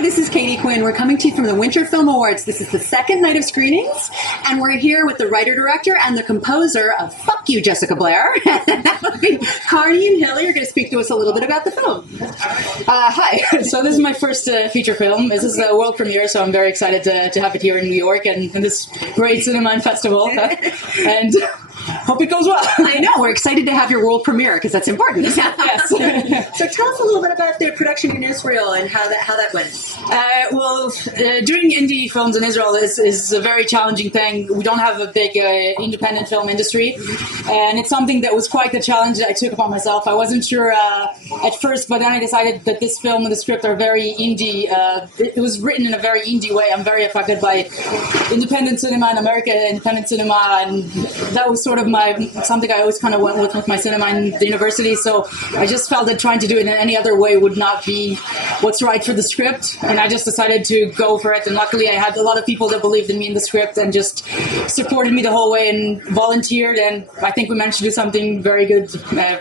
Hi, this is Katy Quinn. We're coming to you from the Winter Film Awards. This is the second night of screenings, and we're here with the writer-director and the composer of You Jessica Blair. Karni and Hilly are going to speak to us a little bit about the film. Hi. So this is my first feature film. This is a world premiere, so I'm very excited to have it here in New York and in this great cinema and festival. And hope it goes well. I know. We're excited to have your world premiere because that's important. Yes. So tell us a little bit about the production in Israel and how that went. Doing indie films in Israel is a very challenging thing. We don't have a big independent film industry, and it's something that was quite the challenge that I took upon myself. I wasn't sure at first, but then I decided that this film and the script are very indie. It was written in a very indie way. I'm very affected by independent cinema in America, independent cinema, and that was sort of something I always kind of went with my cinema in the university. So I just felt that trying to do it in any other way would not be what's right for the script, and I just decided to go for it. And luckily I had a lot of people that believed in me in the script and just supported me the whole way and volunteered, and I think we managed to do something very good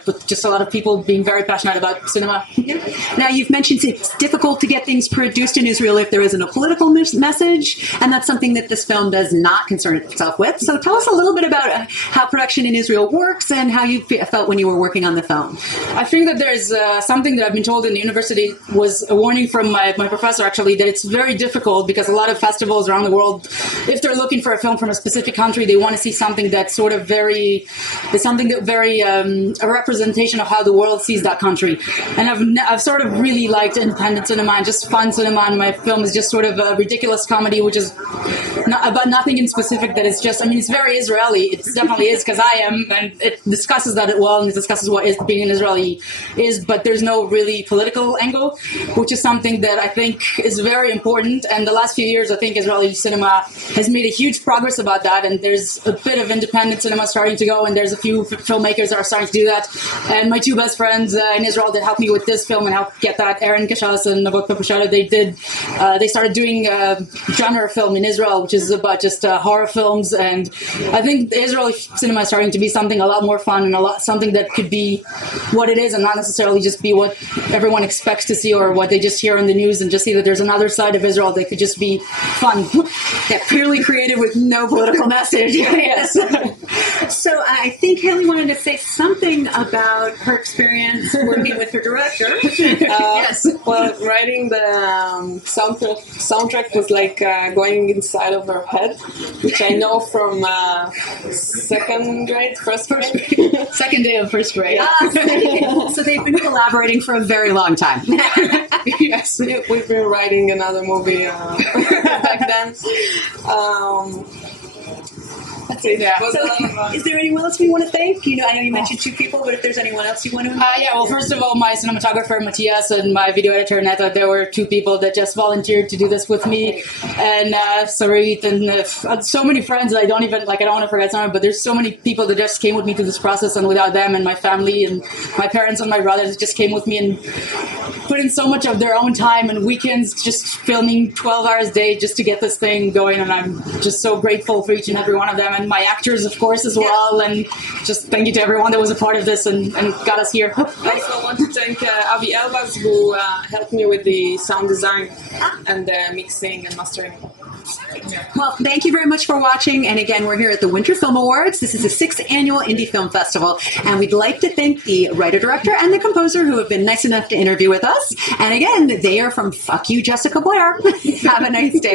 with just a lot of people being very passionate about cinema. Yeah. Now, you've mentioned it's difficult to get things produced in Israel if there isn't a political message, and that's something that this film does not concern itself with. So tell us a little bit about how production in Israel works and how you felt when you were working on the film. I think that there's something that I've been told in the university was a warning from my professor, actually, that it's very difficult because a lot of festivals around the world, if they're looking for a film from a specific country, they want to see something that's sort of a representation of how the world sees that country. And I've sort of really liked independent cinema and just fun cinema, and my film is just sort of a ridiculous comedy, which is not about nothing in specific. That it's just, I mean, it's very Israeli. It definitely is, because I am, and it discusses that well, and it discusses what being an Israeli is, but there's no really political angle, which is something that I think is very important. And the last few years, I think Israeli cinema has made a huge progress about that, and there's a bit of independent cinema starting to go, and there's a few filmmakers that are starting to do that. And my two best friends in Israel that helped me with this film and helped get that, Aaron Kashas and Navot Papushada, they started doing a genre film in Israel, which is about just horror films. And I think the Israeli cinema is starting to be something a lot more fun and something that could be what it is and not necessarily just be what everyone expects to see or what they just hear on the news, and just see that there's another side of Israel that could just be fun. Yeah, purely creative with no political message. Yes. So I think Haley wanted to say something about her experience working with her director. Yes. Well, writing the soundtrack was like going inside of her head, which I know from first grade. Second day of first grade. So they've been collaborating for a very long time. Yes, we've been writing another movie back then. That's it. Yeah. So, is there anyone else we want to thank? I know you mentioned two people, but if there's anyone else you want to yeah, well, first of all, my cinematographer, Matthias, and my video editor, Neta, there were two people that just volunteered to do this with me. And Sarit, and so many friends that I don't want to forget someone, but there's so many people that just came with me through this process, and without them and my family and my parents and my brothers just came with me and put in so much of their own time and weekends just filming 12 hours a day just to get this thing going, and I'm just so grateful for each and every one of them, and my actors, of course, as well, and just thank you to everyone that was a part of this and got us here. I also want to thank Avi Elbaz, who helped me with the sound design and the mixing and mastering. Well, thank you very much for watching. And again, we're here at the Winter Film Awards. This is the 6th annual Indie Film Festival. And we'd like to thank the writer-director and the composer who have been nice enough to interview with us. And again, they are from You Jessica Blair. Have a nice day.